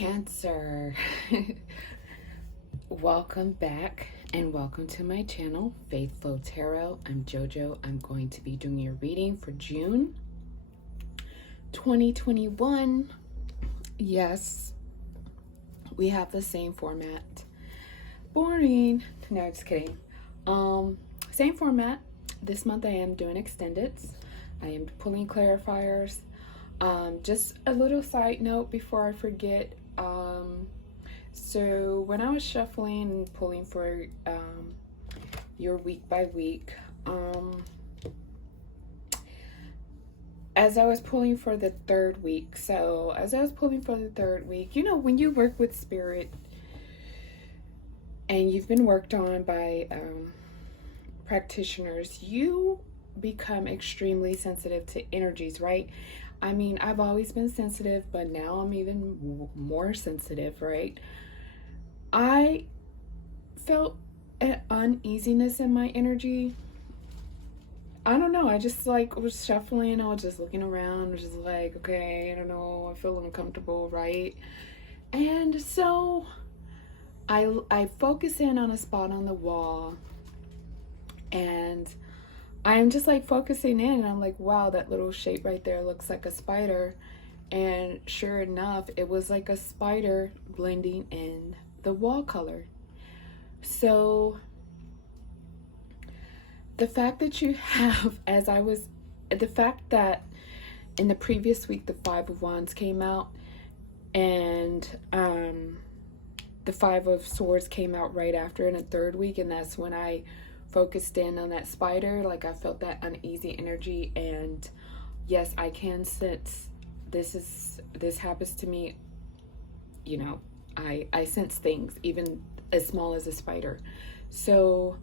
Cancer. Welcome back and welcome to my channel, Faith Flow Tarot. I'm JoJo. I'm going to be doing your reading for June 2021. Yes, we have the same format. Boring. No, just kidding. Same format. This month I am doing extendeds. I am pulling clarifiers. Just a little side note before I forget. So when I was shuffling and pulling for your week by week, as I was pulling for the third week, you know, when you work with spirit and you've been worked on by practitioners, you become extremely sensitive to energies, right? I mean, I've always been sensitive, but now I'm even more sensitive, right? I felt an uneasiness in my energy. I don't know. I just was shuffling. I was just looking around. I was just like, okay, I don't know. I feel uncomfortable, right? And so I focus in on a spot on the wall, and I'm just like focusing in, and I'm like, wow, that little shape right there looks like a spider. And sure enough, it was like a spider blending in the wall color. So the fact that you have, the fact that in the previous week, the Five of Wands came out, and the Five of Swords came out right after in the third week, and that's when I focused in on that spider. Like, I felt that uneasy energy, and yes, I can sense this happens to me. You know, I sense things even as small as a spider. So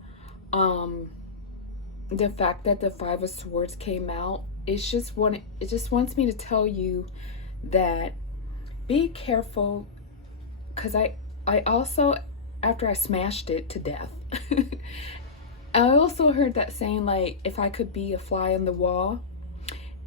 the fact that the Five of Swords came out, it just wants me to tell you that be careful, because I also, after I smashed it to death, I also heard that saying, like, if I could be a fly on the wall.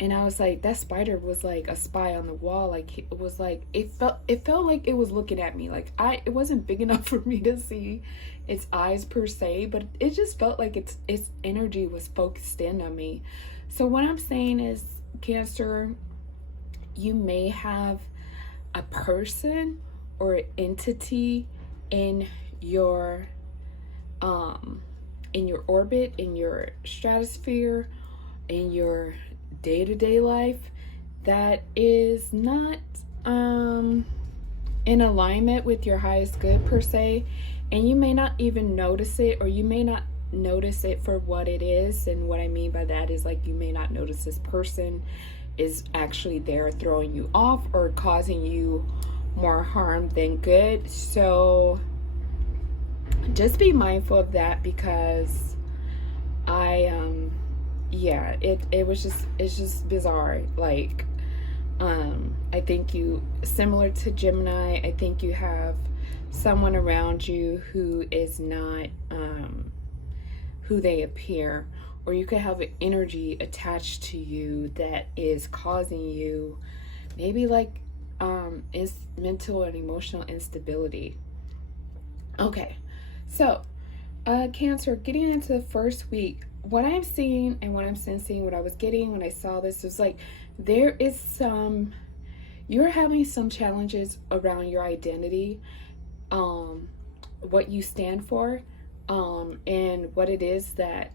And I was like, that spider was like a spy on the wall. Like, it was like, it felt like it was looking at me. Like, it wasn't big enough for me to see its eyes per se, but it just felt like its energy was focused in on me. So what I'm saying is, Cancer, you may have a person or an entity in your orbit, in your stratosphere, in your day-to-day life that is not in alignment with your highest good per se, and you may not even notice it, or you may not notice it for what it is. And what I mean by that is, like, you may not notice this person is actually there throwing you off or causing you more harm than good. So just be mindful of that, because it's just bizarre. Like, I think you, similar to Gemini, I think you have someone around you who is not who they appear, or you could have an energy attached to you that is causing you maybe like mental and emotional instability. Okay, so Cancer, getting into the first week, what I'm seeing and what I'm sensing, what I was getting when I saw this was like, there is you're having some challenges around your identity, what you stand for, and what it is that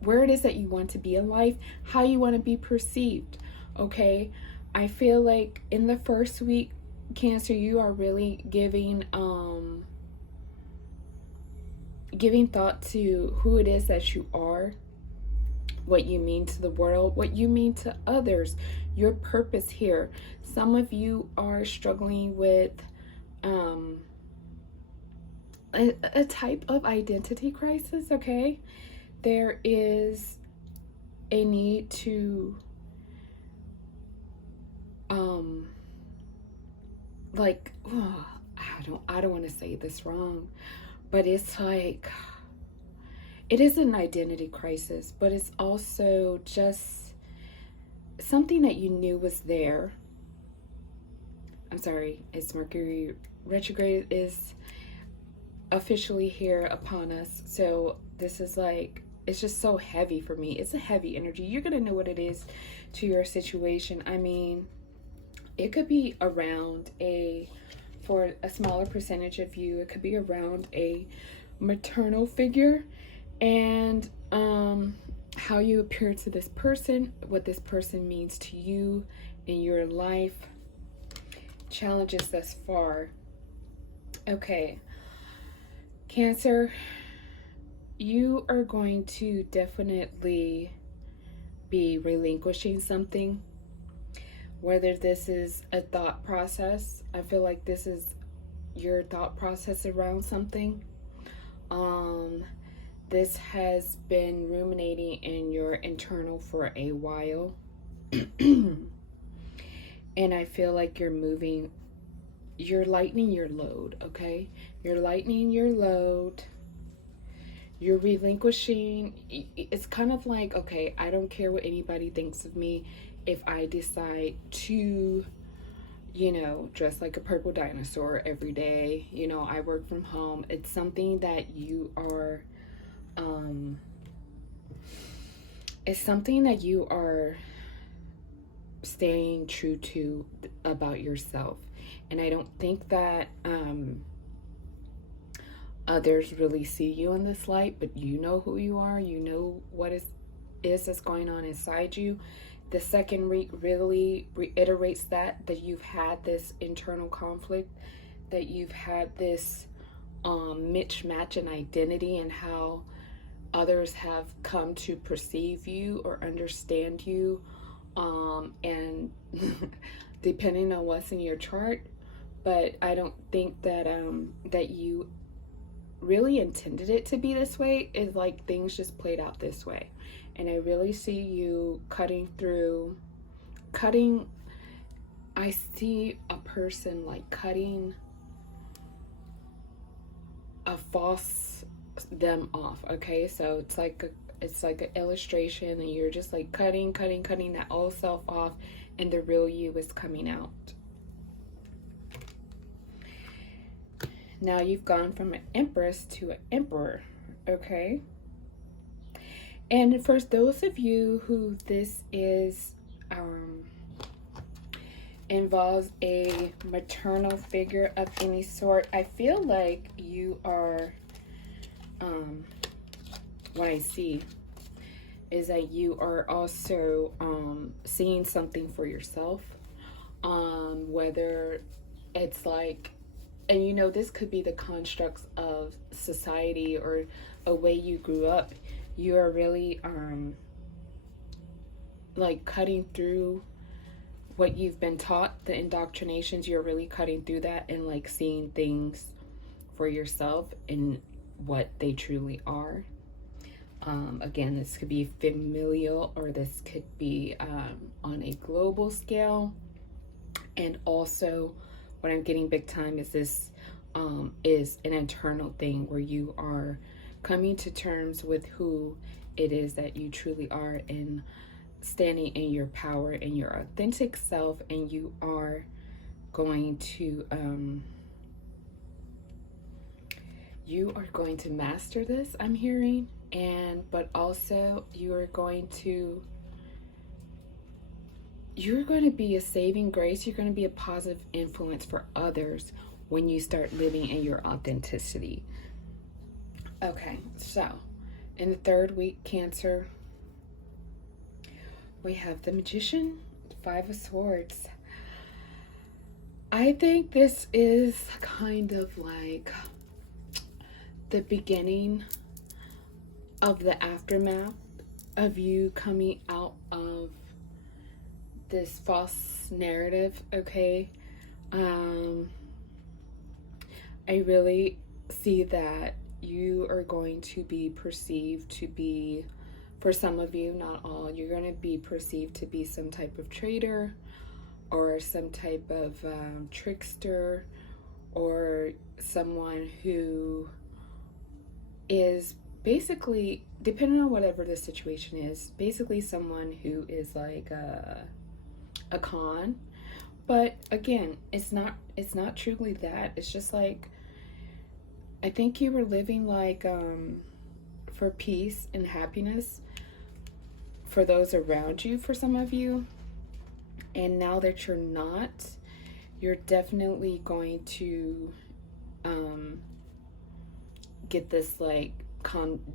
where it is that you want to be in life, how you want to be perceived. Okay, I feel like in the first week, Cancer, you are really giving thought to who it is that you are, what you mean to the world, what you mean to others, your purpose here. Some of you are struggling with a type of identity crisis, okay? There is a need to I don't want to say this wrong, but it's like, it is an identity crisis, but it's also just something that you knew was there, I'm sorry, it's Mercury retrograde is officially here upon us. So this is like, it's just so heavy for me. It's a heavy energy. You're going to know what it is to your situation. I mean, it could be around for a smaller percentage of you, it could be around a maternal figure, and how you appear to this person, what this person means to you in your life, challenges thus far. Okay, Cancer, you are going to definitely be relinquishing something, whether this is a thought process. I feel like this is your thought process around something. This has been ruminating in your internal for a while. And I feel like you're lightening your load, okay? You're lightening your load. You're relinquishing. It's kind of like, okay, I don't care what anybody thinks of me if I decide to, dress like a purple dinosaur every day. I work from home. It's something that you are, staying true to about yourself. And I don't think that others really see you in this light, but you know who you are. You know what is that's going on inside you. The second week really reiterates that you've had this internal conflict, that you've had this mismatch in identity, and how others have come to perceive you or understand you, and depending on what's in your chart. But I don't think that that you really intended it to be this way. It's like things just played out this way. And I really see you cutting. I see a person like cutting a false them off. Okay, so it's like an illustration, and you're just like cutting that old self off, and the real you is coming out. Now you've gone from an empress to an emperor, okay? And for those of you who this is involves a maternal figure of any sort, I feel like you are, what I see is that you are also seeing something for yourself, whether it's like, and this could be the constructs of society or a way you grew up. You are really like cutting through what you've been taught, the indoctrinations. You're really cutting through that and like seeing things for yourself and what they truly are. Again, this could be familial, or this could be on a global scale. And also what I'm getting big time is this is an internal thing where you are coming to terms with who it is that you truly are, and standing in your power and your authentic self. And you are going to master this, I'm hearing. But also you're going to be a saving grace. You're going to be a positive influence for others when you start living in your authenticity. Okay, so in the third week, Cancer, we have the Magician, 5 of Swords. I think this is kind of like the beginning of the aftermath of you coming out of this false narrative, okay? I really see that you are going to be perceived to be, for some of you, not all, you're going to be perceived to be some type of traitor or some type of trickster, or someone who is basically, depending on whatever the situation is, basically someone who is like a con, But again, it's not truly that. It's just like, I think you were living like for peace and happiness for those around you, for some of you. And now that you're not, you're definitely going to um, get this like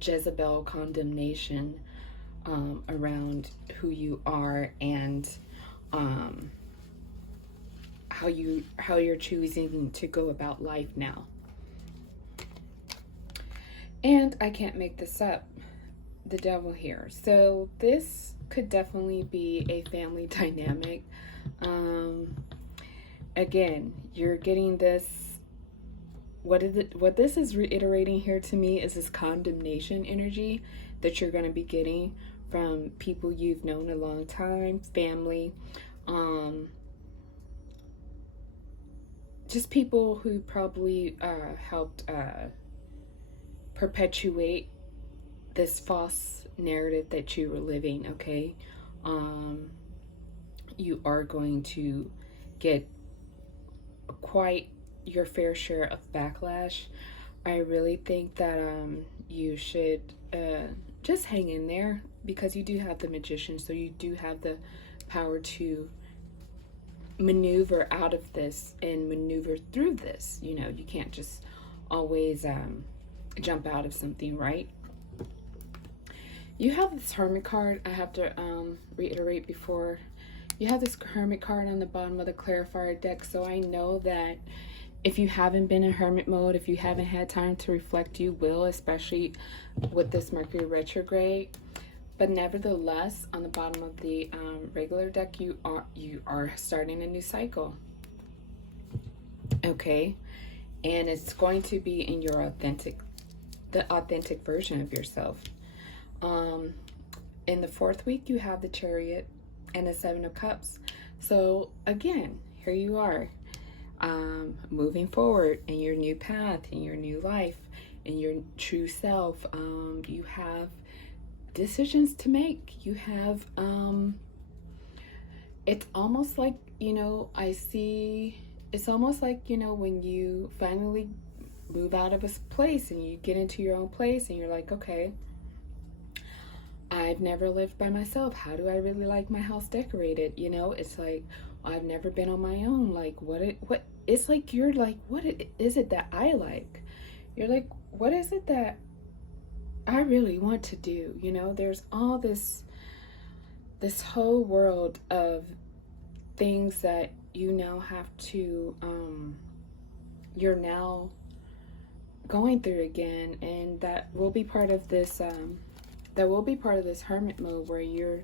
Jezebel condemnation around who you are, and um, how you're choosing to go about life now. And I can't make this up. The devil here. So this could definitely be a family dynamic. Um, Again, you're getting this. What this is reiterating here to me is this condemnation energy that you're going to be getting from people you've known a long time, family, just people who probably helped perpetuate this false narrative that you were living. Okay, you are going to get quite your fair share of backlash. I really think that you should just hang in there, because you do have the magician, so you do have the power to maneuver out of this and maneuver through this. You know, you can't just always jump out of something, right? You have this Hermit card. I have to reiterate before. You have this Hermit card on the bottom of the Clarifier deck, so I know that if you haven't been in Hermit mode, if you haven't had time to reflect, you will, especially with this Mercury retrograde. But nevertheless, on the bottom of the regular deck, you are starting a new cycle. Okay, and it's going to be in your the authentic version of yourself. In the fourth week, you have the Chariot and the Seven of Cups. So again, here you are, moving forward in your new path, in your new life, in your true self. You have decisions to make. You have it's almost like, it's almost like, when you finally move out of a place and you get into your own place and you're like, okay, I've never lived by myself. How do I really like my house decorated? It's like, I've never been on my own. Like, it's like, you're like, what is it that I like? You're like, what is it that I really want to do? There's all this whole world of things that you now have to, you're now going through again, and that will be part of this, hermit mode, where you're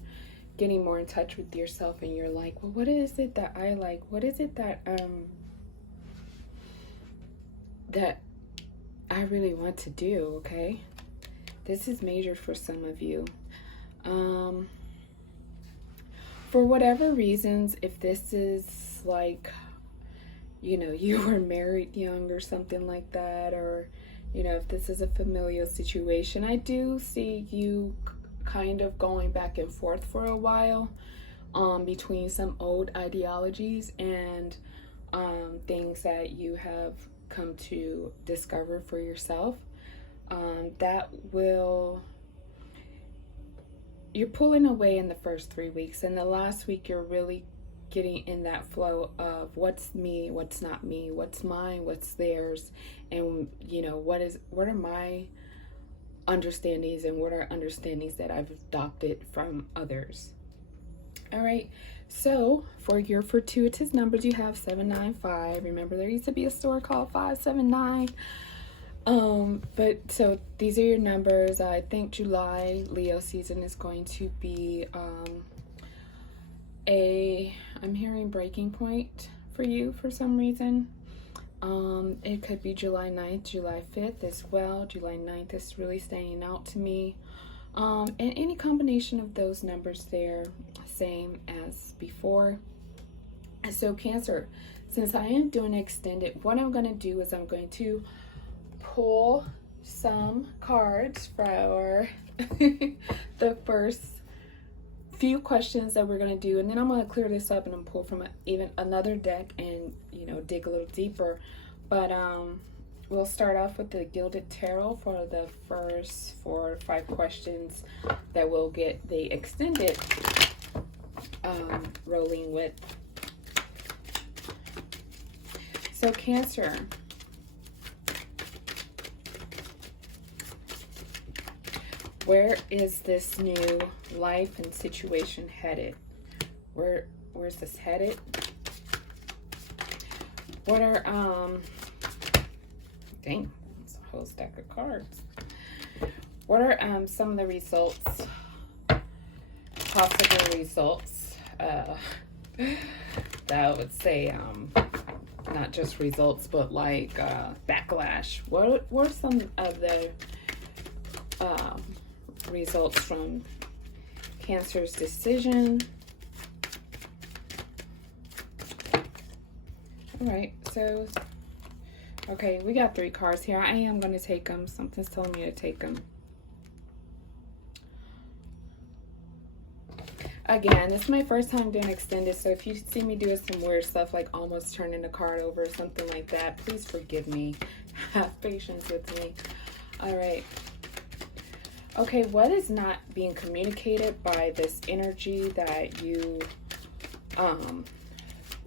getting more in touch with yourself, and you're like, well, what is it that I like? What is it that that I really want to do? Okay, this is major for some of you. For whatever reasons, if this is like, you were married young or something like that, or if this is a familial situation, I do see you kind of going back and forth for a while between some old ideologies and things that you have come to discover for yourself. You're pulling away in the first 3 weeks, and the last week you're really getting in that flow of what's me, what's not me, what's mine, what's theirs, and what are my understandings and what are understandings that I've adopted from others. All right, so for your fortuitous numbers, you have 795. Remember, there used to be a store called 579. But so these are your numbers. I think July Leo season is going to be I'm hearing breaking point for you for some reason. It could be July 9th, July 5th as well. July 9th is really standing out to me. And any combination of those numbers there, same as before. So Cancer, since I am doing extended, what I'm going to do is I'm going to pull some cards for the first few questions that we're going to do, and then I'm going to clear this up and I'm pull from even another deck and, you know, dig a little deeper. But we'll start off with the Gilded Tarot for the first 4 or 5 questions that we'll get the extended rolling with. So Cancer, where is this new life and situation headed? Where's this headed? What are dang, it's a whole stack of cards. What are some of the results, possible results, that I would say, not just results, but like backlash? What were some of the results from Cancer's decision? All right, so okay, we got 3 cards here. I am going to take them. Something's telling me to take them. Again, this is my first time doing extended, so if you see me doing some weird stuff like almost turning the card over or something like that, please forgive me. Have patience with me. All right. Okay, what is not being communicated by this energy that you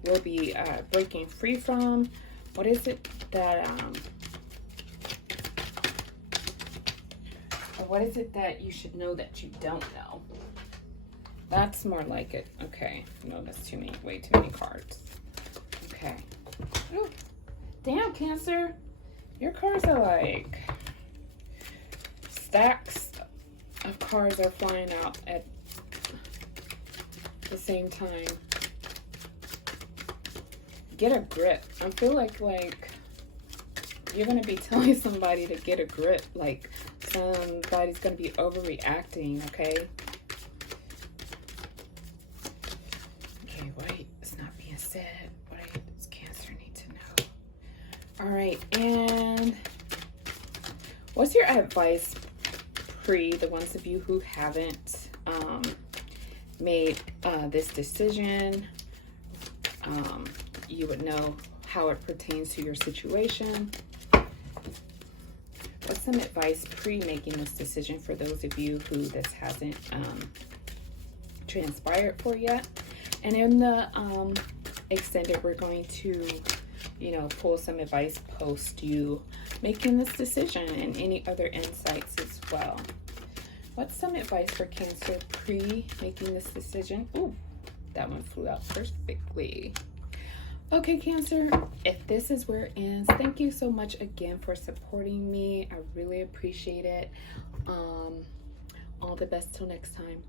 will be breaking free from? What is it that what is it that you should know that you don't know? That's more like it. Okay, no, that's too many, way too many cards. Okay. Ooh. Damn, Cancer, your cards are like stacks of cards are flying out at the same time. Get a grip. I feel like you're gonna be telling somebody to get a grip. Like somebody's gonna be overreacting. Okay. Okay. What is not being said? What does Cancer need to know? All right. And what's your advice? The ones of you who haven't made this decision, you would know how it pertains to your situation. What's some advice pre-making this decision for those of you who this hasn't transpired for yet? And in the extended, we're going to, you know, pull some advice post you making this decision and any other insights as well. What's some advice for Cancer pre-making this decision? Ooh, that one flew out perfectly. Okay, Cancer, if this is where it ends, thank you so much again for supporting me. I really appreciate it. All the best till next time.